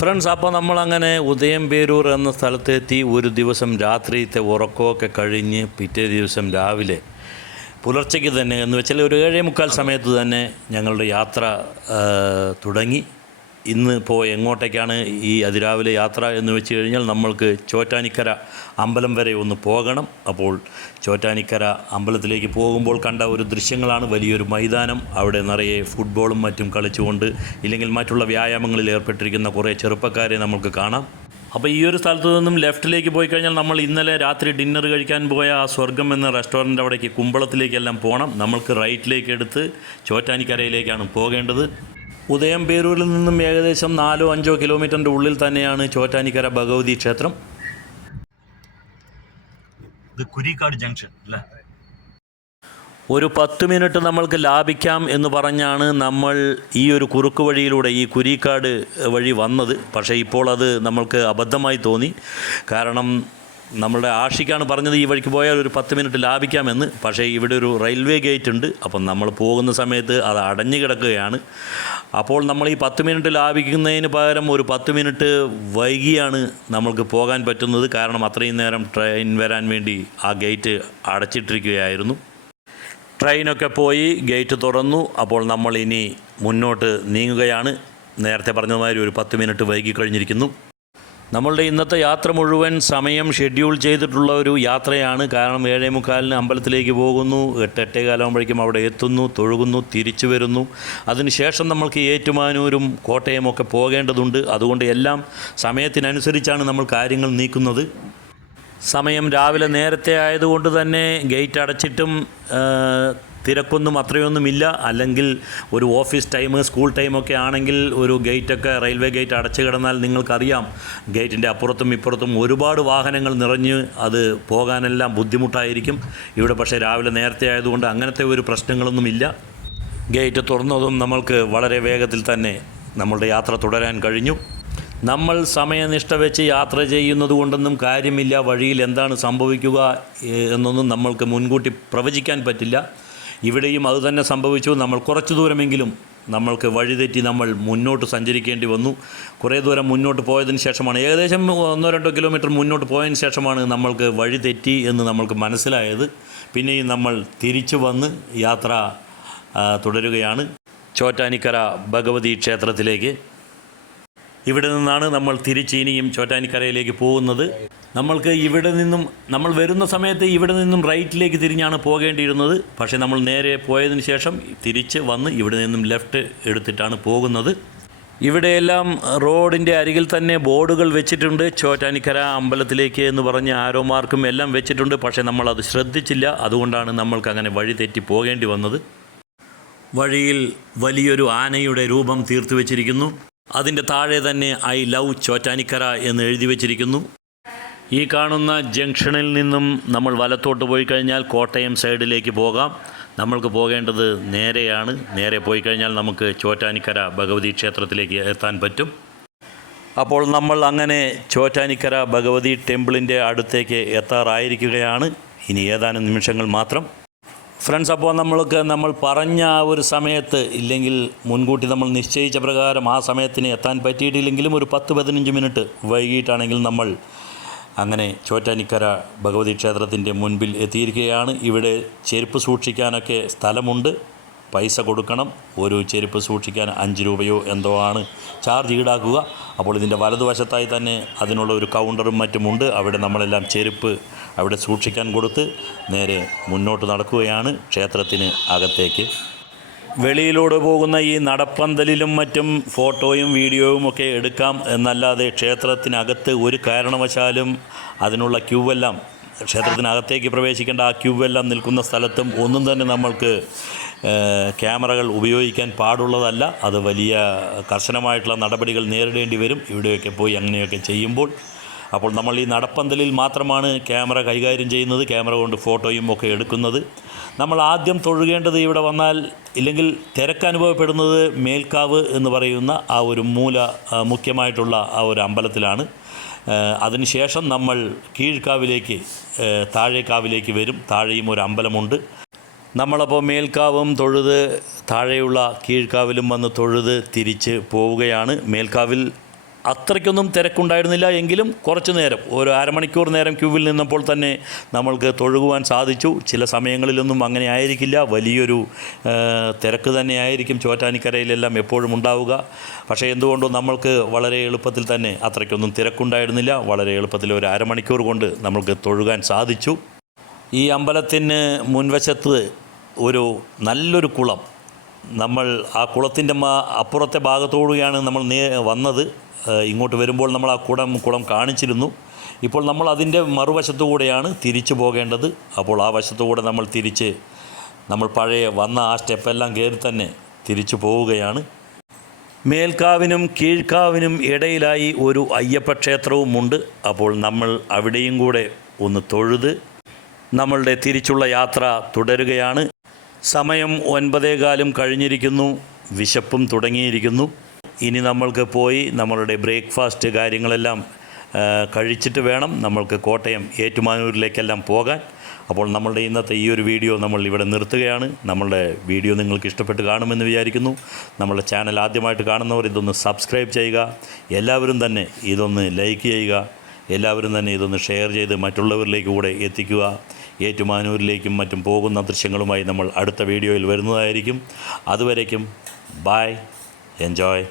Friends അപ്പോൾ നമ്മളങ്ങനെ ഉദയം പേരൂർ എന്ന സ്ഥലത്തെത്തി ഒരു ദിവസം രാത്രിയത്തെ ഉറക്കമൊക്കെ കഴിഞ്ഞ് പിറ്റേ ദിവസം രാവിലെ പുലർച്ചയ്ക്ക് തന്നെ എന്ന് വെച്ചാൽ ഒരു ഏഴേ മുക്കാൽ സമയത്ത് തന്നെ ഞങ്ങളുടെ യാത്ര തുടങ്ങി. ഇന്ന് ഇപ്പോൾ എങ്ങോട്ടേക്കാണ് ഈ അതിരാവിലെ യാത്ര എന്ന് വെച്ച് കഴിഞ്ഞാൽ നമ്മൾക്ക് ചോറ്റാനിക്കര അമ്പലം വരെ ഒന്ന് പോകണം. അപ്പോൾ ചോറ്റാനിക്കര അമ്പലത്തിലേക്ക് പോകുമ്പോൾ കണ്ട ഒരു ദൃശ്യങ്ങളാണ് വലിയൊരു മൈതാനം. അവിടെ നിറയെ ഫുട്ബോളും മറ്റും കളിച്ചുകൊണ്ട് ഇല്ലെങ്കിൽ മറ്റുള്ള വ്യായാമങ്ങളിൽ ഏർപ്പെട്ടിരിക്കുന്ന കുറേ ചെറുപ്പക്കാരെ നമുക്ക് കാണാം. അപ്പോൾ ഈ ഒരു സ്ഥലത്ത് നിന്നും ലെഫ്റ്റിലേക്ക് പോയി കഴിഞ്ഞാൽ നമ്മൾ ഇന്നലെ രാത്രി ഡിന്നർ കഴിക്കാൻ പോയ ആ സ്വർഗം എന്ന റെസ്റ്റോറന്റ് അവിടേക്ക് കുമ്പളത്തിലേക്കെല്ലാം പോകണം നമ്മൾക്ക് റൈറ്റിലേക്ക് എടുത്ത് ചോറ്റാനിക്കരയിലേക്കാണ് പോകേണ്ടത്. ഉദയം പേരൂരിൽ നിന്നും ഏകദേശം നാലോ അഞ്ചോ കിലോമീറ്ററിന്റെ ഉള്ളിൽ തന്നെയാണ് ചോറ്റാനിക്കര ഭഗവതി ക്ഷേത്രം. ഇത് കുരിക്കാട് ജംഗ്ഷൻ അല്ലേ? ഒരു പത്ത് മിനിറ്റ് നമ്മൾക്ക് ലാഭിക്കാം എന്ന് പറഞ്ഞാണ് നമ്മൾ ഈ ഒരു കുറുക്ക് വഴിയിലൂടെ ഈ കുരിക്കാട് വഴി വന്നത്. പക്ഷേ ഇപ്പോൾ അത് നമ്മൾക്ക് അബദ്ധമായി തോന്നി. കാരണം നമ്മളുടെ ആഷിക്കാണ് പറഞ്ഞത് ഈ വഴിക്ക് പോയാൽ ഒരു പത്ത് മിനിറ്റ് ലാഭിക്കാമെന്ന്. പക്ഷേ ഇവിടെ ഒരു റെയിൽവേ ഗേറ്റ് ഉണ്ട്. അപ്പം നമ്മൾ പോകുന്ന സമയത്ത് അത് അടഞ്ഞു കിടക്കുകയാണ്. അപ്പോൾ നമ്മൾ ഈ പത്ത് മിനിറ്റ് ലാഭിക്കുന്നതിന് പകരം ഒരു പത്ത് മിനിറ്റ് വൈകിയാണ് നമ്മൾക്ക് പോകാൻ പറ്റുന്നത്. കാരണം അത്രയും നേരം ട്രെയിൻ വരാൻ വേണ്ടി ആ ഗേറ്റ് അടച്ചിട്ടിരിക്കുകയായിരുന്നു. ട്രെയിനൊക്കെ പോയി ഗേറ്റ് തുറന്നു. അപ്പോൾ നമ്മൾ ഇനി മുന്നോട്ട് നീങ്ങുകയാണ്. നേരത്തെ പറഞ്ഞതുമാതിരി ഒരു പത്ത് മിനിറ്റ് വൈകി കഴിഞ്ഞിരിക്കുന്നു. നമ്മളുടെ ഇന്നത്തെ യാത്ര മുഴുവൻ സമയം ഷെഡ്യൂൾ ചെയ്തിട്ടുള്ള ഒരു യാത്രയാണ്. കാരണം ഏഴേ മുക്കാലിന് അമ്പലത്തിലേക്ക് പോകുന്നു. എട്ട് എട്ടേ കാലാകുമ്പോഴേക്കും അവിടെ എത്തുന്നു തൊഴുകുന്നു തിരിച്ചു വരുന്നു. അതിനുശേഷം നമ്മൾക്ക് ഏറ്റുമാനൂരും കോട്ടയമൊക്കെ പോകേണ്ടതുണ്ട്. അതുകൊണ്ട് എല്ലാം സമയത്തിനനുസരിച്ചാണ് നമ്മൾ കാര്യങ്ങൾ നീക്കുന്നത്. സമയം രാവിലെ നേരത്തെ ആയതുകൊണ്ട് തന്നെ ഗേറ്റ് അടച്ചിട്ടും തിരക്കൊന്നും അത്രയൊന്നുമില്ല. അല്ലെങ്കിൽ ഒരു ഓഫീസ് ടൈം സ്കൂൾ ടൈമൊക്കെ ആണെങ്കിൽ ഒരു ഗേറ്റൊക്കെ റെയിൽവേ ഗേറ്റ് അടച്ചു കിടന്നാൽ നിങ്ങൾക്കറിയാം. ഗേറ്റിന്റെ അപ്പുറത്തും ഇപ്പുറത്തും ഒരുപാട് വാഹനങ്ങൾ നിറഞ്ഞ് അത് പോകാനെല്ലാം ബുദ്ധിമുട്ടായിരിക്കും. ഇവിടെ പക്ഷേ രാവിലെ നേരത്തെ ആയതുകൊണ്ട് അങ്ങനത്തെ ഒരു പ്രശ്നങ്ങളൊന്നുമില്ല. ഗേറ്റ് തുറന്നതും നമ്മൾക്ക് വളരെ വേഗത്തിൽ തന്നെ നമ്മളുടെ യാത്ര തുടരാൻ കഴിഞ്ഞു. നമ്മൾ സമയനിഷ്ഠ വെച്ച് യാത്ര ചെയ്യുന്നത് കൊണ്ടൊന്നും കാര്യമില്ല. വഴിയിൽ എന്താണ് സംഭവിക്കുക എന്നൊന്നും നമ്മൾക്ക് മുൻകൂട്ടി പ്രവചിക്കാൻ പറ്റില്ല. ഇവിടെയും അതുതന്നെ സംഭവിച്ചു. നമ്മൾ കുറച്ച് ദൂരമെങ്കിലും നമ്മൾക്ക് വഴിതെറ്റി നമ്മൾ മുന്നോട്ട് സഞ്ചരിക്കേണ്ടി വന്നു. കുറേ ദൂരം മുന്നോട്ട് പോയതിന് ശേഷമാണ് ഏകദേശം ഒന്നോ രണ്ടോ കിലോമീറ്റർ മുന്നോട്ട് പോയതിന് ശേഷമാണ് നമ്മൾക്ക് വഴിതെറ്റി എന്ന് നമ്മൾക്ക് മനസ്സിലായത്. പിന്നെയും നമ്മൾ തിരിച്ചു വന്ന് യാത്ര തുടരുകയാണ്. ചോറ്റാനിക്കര ഭഗവതി ക്ഷേത്രത്തിലേക്ക്. ഇവിടെ നിന്നാണ് നമ്മൾ തിരിച്ച് ഇനിയും ചോറ്റാനിക്കരയിലേക്ക് പോകുന്നത്. നമ്മൾക്ക് ഇവിടെ നിന്നും നമ്മൾ വരുന്ന സമയത്ത് ഇവിടെ നിന്നും റൈറ്റിലേക്ക് തിരിഞ്ഞാണ് പോകേണ്ടിയിരുന്നത്. പക്ഷേ നമ്മൾ നേരെ പോയതിന് ശേഷം തിരിച്ച് വന്ന് ഇവിടെ നിന്നും ലെഫ്റ്റ് എടുത്തിട്ടാണ് പോകുന്നത്. ഇവിടെയെല്ലാം റോഡിന്റെ അരികിൽ തന്നെ ബോർഡുകൾ വെച്ചിട്ടുണ്ട്. ചോറ്റാനിക്കര അമ്പലത്തിലേക്ക് എന്ന് പറഞ്ഞ് ആരോ മാർക്കും എല്ലാം വെച്ചിട്ടുണ്ട്. പക്ഷേ നമ്മൾ അത് ശ്രദ്ധിച്ചില്ല. അതുകൊണ്ടാണ് നമ്മൾക്ക് അങ്ങനെ വഴി തെറ്റി പോകേണ്ടി വന്നത്. വഴിയിൽ വലിയൊരു ആനയുടെ രൂപം തീർത്തു വെച്ചിരിക്കുന്നു. അതിന്റെ താഴെ തന്നെ ഐ ലവ് ചോറ്റാനിക്കര എന്ന് എഴുതി വച്ചിരിക്കുന്നു. ഈ കാണുന്ന ജംഗ്ഷനിൽ നിന്നും നമ്മൾ വലത്തോട്ട് പോയി കഴിഞ്ഞാൽ കോട്ടയം സൈഡിലേക്ക് പോകാം. നമ്മൾക്ക് പോകേണ്ടത് നേരെയാണ്. നേരെ പോയി കഴിഞ്ഞാൽ നമുക്ക് ചോറ്റാനിക്കര ഭഗവതി ക്ഷേത്രത്തിലേക്ക് എത്താൻ പറ്റും. അപ്പോൾ നമ്മൾ അങ്ങനെ ചോറ്റാനിക്കര ഭഗവതി ടെമ്പിളിന്റെ അടുത്തേക്ക് എത്താറായിരിക്കുകയാണ്. ഇനി ഏതാനും നിമിഷങ്ങൾ മാത്രം. ഫ്രണ്ട്സ് അപ്പോൾ നമ്മൾക്ക് നമ്മൾ പറഞ്ഞ ആ ഒരു സമയത്ത് ഇല്ലെങ്കിൽ മുൻകൂട്ടി നമ്മൾ നിശ്ചയിച്ച പ്രകാരം ആ സമയത്തിന് എത്താൻ പറ്റിയിട്ടില്ലെങ്കിലും ഒരു പത്ത് പതിനഞ്ച് മിനിറ്റ് വൈകിട്ടാണെങ്കിൽ നമ്മൾ അങ്ങനെ ചോറ്റാനിക്കര ഭഗവതി ക്ഷേത്രത്തിന്റെ മുൻപിൽ എത്തിയിരിക്കുകയാണ്. ഇവിടെ ചെരുപ്പ് സൂക്ഷിക്കാനൊക്കെ സ്ഥലമുണ്ട്. പൈസ കൊടുക്കണം. ഒരു ചെരുപ്പ് സൂക്ഷിക്കാൻ അഞ്ച് രൂപയോ എന്തോ ആണ് ചാർജ് ഈടാക്കുക. അപ്പോൾ ഇതിന്റെ വലതുവശത്തായി തന്നെ അതിനുള്ള ഒരു കൗണ്ടറും മറ്റുമുണ്ട് അവിടെ നമ്മളെല്ലാം ചെരുപ്പ് അവിടെ സൂക്ഷിക്കാൻ കൊടുത്ത് നേരെ മുന്നോട്ട് നടക്കുകയാണ് ക്ഷേത്രത്തിന് അകത്തേക്ക്. വെളിയിലൂടെ പോകുന്ന ഈ നടപ്പന്തലിലും മറ്റും ഫോട്ടോയും വീഡിയോയും ഒക്കെ എടുക്കാം എന്നല്ലാതെ ക്ഷേത്രത്തിനകത്ത് ഒരു കാരണവശാലും അതിനുള്ള ക്യൂവെല്ലാം ക്ഷേത്രത്തിനകത്തേക്ക് പ്രവേശിക്കേണ്ട ആ ക്യൂവെല്ലാം നിൽക്കുന്ന സ്ഥലത്തും ഒന്നും തന്നെ നമ്മൾക്ക് ക്യാമറകൾ ഉപയോഗിക്കാൻ പാടുള്ളതല്ല. അത് വലിയ കർശനമായിട്ടുള്ള നടപടികൾ നേരിടേണ്ടി വരും. ഇവിടെയൊക്കെ പോയി അങ്ങനെയൊക്കെ ചെയ്യുമ്പോൾ അപ്പോൾ നമ്മൾ ഈ നടപ്പന്തലിൽ മാത്രമാണ് ക്യാമറ കൈകാര്യം ചെയ്യുന്നത് ക്യാമറ കൊണ്ട് ഫോട്ടോയും ഒക്കെ എടുക്കുന്നത്. നമ്മൾ ആദ്യം തൊഴുകേണ്ടത് ഇവിടെ വന്നാൽ ഇല്ലെങ്കിൽ തിരക്ക് അനുഭവപ്പെടുന്നത് മേൽക്കാവ് എന്ന് പറയുന്ന ആ ഒരു മൂല മുഖ്യമായിട്ടുള്ള ആ ഒരു അമ്പലത്തിലാണ്. അതിനുശേഷം നമ്മൾ കീഴ്ക്കാവിലേക്ക് താഴേക്കാവിലേക്ക് വരും. താഴെയും ഒരു അമ്പലമുണ്ട്. നമ്മളപ്പോൾ മേൽക്കാവും തൊഴുത് താഴെയുള്ള കീഴ്ക്കാവിലും വന്ന് തൊഴുത് തിരിച്ച് പോവുകയാണ്. മേൽക്കാവിൽ അത്രയ്ക്കൊന്നും തിരക്കുണ്ടായിരുന്നില്ല എങ്കിലും കുറച്ച് നേരം ഒരു അരമണിക്കൂർ നേരം ക്യൂവിൽ നിന്നപ്പോൾ തന്നെ നമ്മൾക്ക് തൊഴുകുവാൻ സാധിച്ചു. ചില സമയങ്ങളിലൊന്നും അങ്ങനെ ആയിരിക്കില്ല. വലിയൊരു തിരക്ക് തന്നെയായിരിക്കും ചോറ്റാനിക്കരയിലെല്ലാം എപ്പോഴും ഉണ്ടാവുക. പക്ഷേ എന്തുകൊണ്ടും നമ്മൾക്ക് വളരെ എളുപ്പത്തിൽ തന്നെ അത്രയ്ക്കൊന്നും തിരക്കുണ്ടായിരുന്നില്ല. വളരെ എളുപ്പത്തിൽ ഒരു അരമണിക്കൂർ കൊണ്ട് നമ്മൾക്ക് തൊഴുകാൻ സാധിച്ചു. ഈ അമ്പലത്തിന് മുൻവശത്ത് ഒരു നല്ലൊരു കുളം. നമ്മൾ ആ കുളത്തിന്റെ അപ്പുറത്തെ ഭാഗത്തോടുകയാണ് നമ്മൾ നേ വന്നത്. ഇങ്ങോട്ട് വരുമ്പോൾ നമ്മൾ ആ കുടം കുളം കാണിച്ചിരുന്നു. ഇപ്പോൾ നമ്മൾ അതിന്റെ മറുവശത്തു കൂടെയാണ് തിരിച്ചു പോകേണ്ടത്. അപ്പോൾ ആ വശത്തുകൂടെ നമ്മൾ തിരിച്ച് നമ്മൾ പഴയ വന്ന ആ സ്റ്റെപ്പെല്ലാം കയറി തന്നെ തിരിച്ചു പോവുകയാണ്. മേൽക്കാവിനും കീഴ്ക്കാവിനും ഇടയിലായി ഒരു അയ്യപ്പ ക്ഷേത്രവുമുണ്ട് അപ്പോൾ നമ്മൾ അവിടെയും കൂടെ ഒന്ന് തൊഴുത് നമ്മളുടെ തിരിച്ചുള്ള യാത്ര തുടരുകയാണ്. സമയം ഒൻപതേകാലും കഴിഞ്ഞിരിക്കുന്നു. വിശപ്പും തുടങ്ങിയിരിക്കുന്നു. ഇനി നമ്മൾക്ക് പോയി നമ്മളുടെ ബ്രേക്ക്ഫാസ്റ്റ് കാര്യങ്ങളെല്ലാം കഴിച്ചിട്ട് വേണം നമ്മൾക്ക് കോട്ടയം ഏറ്റുമാനൂരിലേക്കെല്ലാം പോകാൻ. അപ്പോൾ നമ്മളുടെ ഇന്നത്തെ ഈ ഒരു വീഡിയോ നമ്മൾ ഇവിടെ നിർത്തുകയാണ്. നമ്മളുടെ വീഡിയോ നിങ്ങൾക്ക് ഇഷ്ടപ്പെട്ട് കാണുമെന്ന് വിചാരിക്കുന്നു. നമ്മളുടെ ചാനൽ ആദ്യമായിട്ട് കാണുന്നവർ ഇതൊന്ന് സബ്സ്ക്രൈബ് ചെയ്യുക. എല്ലാവരും തന്നെ ഇതൊന്ന് ലൈക്ക് ചെയ്യുക. എല്ലാവരും തന്നെ ഇതൊന്ന് ഷെയർ ചെയ്ത് മറ്റുള്ളവരിലേക്ക് കൂടെ എത്തിക്കുക. ഏറ്റുമാനൂരിലേക്കും മറ്റും പോകുന്ന ദൃശ്യങ്ങളുമായി നമ്മൾ അടുത്ത വീഡിയോയിൽ വരുന്നതായിരിക്കും. അതുവരേക്കും ബായ് എൻജോയ്.